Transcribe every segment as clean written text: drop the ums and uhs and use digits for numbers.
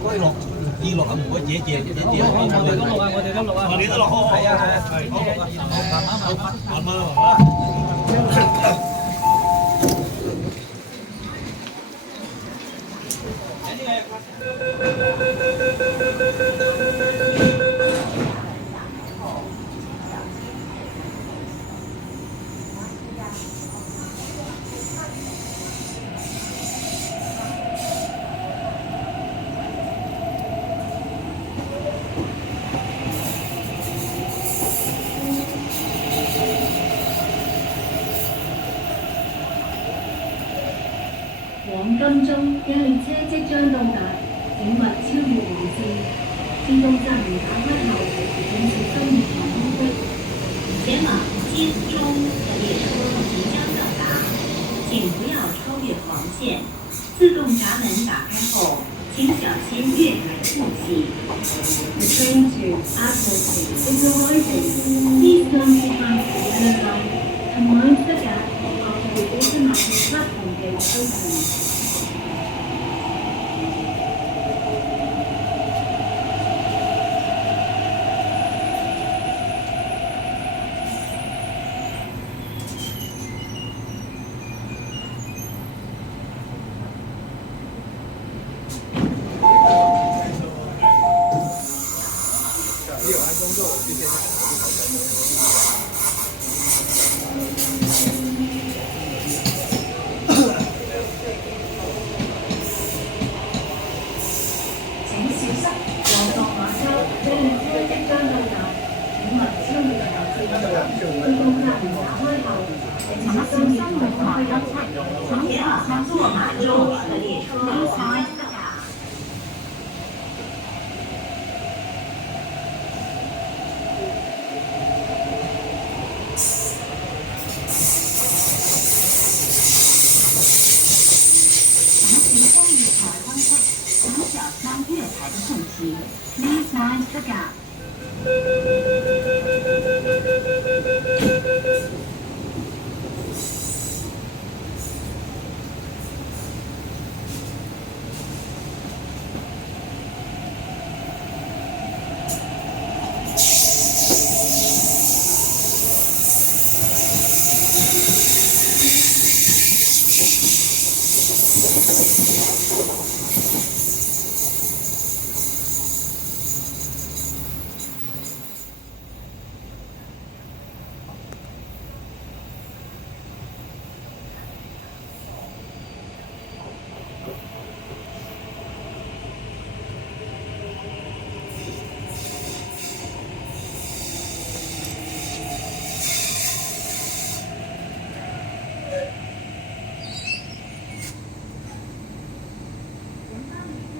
可以落跌落啊，唔可以借。我哋都落啊，我哋都落啊，我哋都落。係啊係，慢慢慢。黃金鐘有列車即將到達，請勿超越黃線。自動閘門打開後，請小心月台空隙。前往金鐘的列車即將到達，請不要超越黃線。自動閘門打開後，請小心月台空隙。The train to Admiralty is arriving. Please don't be fast to the line and mind the gap after the automatic platform gate opens. ，Please mind the gap.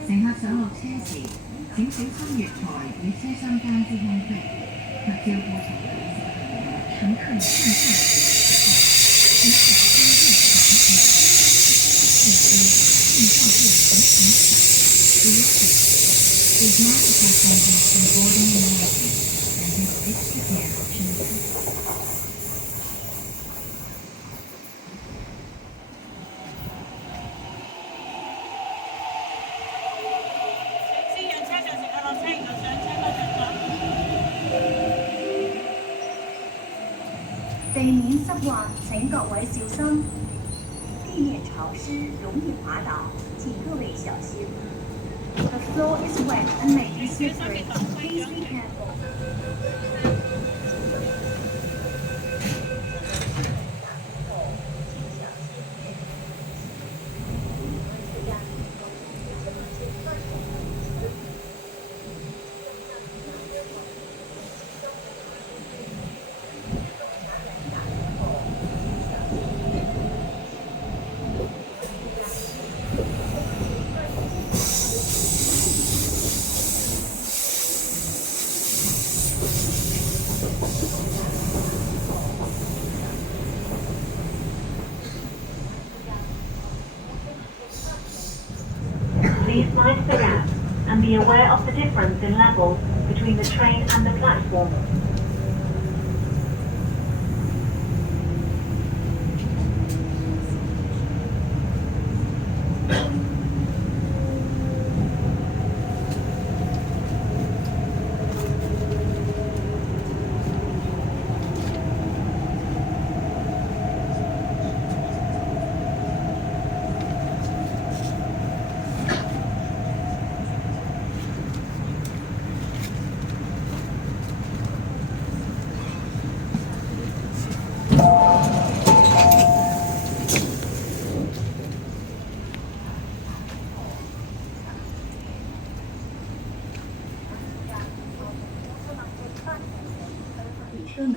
乘客上落車時，請小心月台與車廂間之空隙，或照顧從乘客上下時請小心月台的空隙，並照顧乘客。Is not a passenger from boarding the line and his exit care options. 地面濕滑，請各位小心。地面潮濕，容易滑倒，請各位小心。The floor is wet and may be slippery. Please be careful. 乘 Please mind the gap and be aware of the difference in levels between the train and the platform. 车门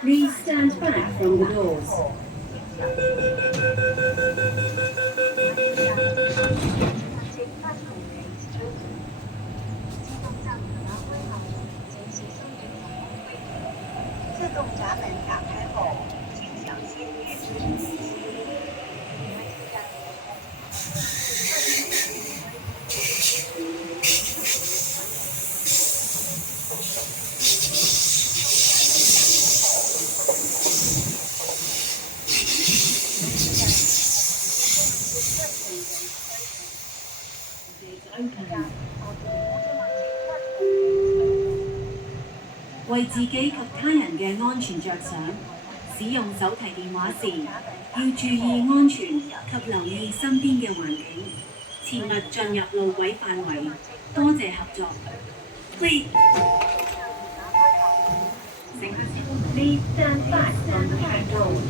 Please stand back from the doors. 自动闸门打开后，请小心列车门进行。為自己及他人嘅安全着想，使用手提電話時要注意安全及留意身邊嘅環境，切勿進入路軌範圍。多謝合作。Please stand back from the train doors.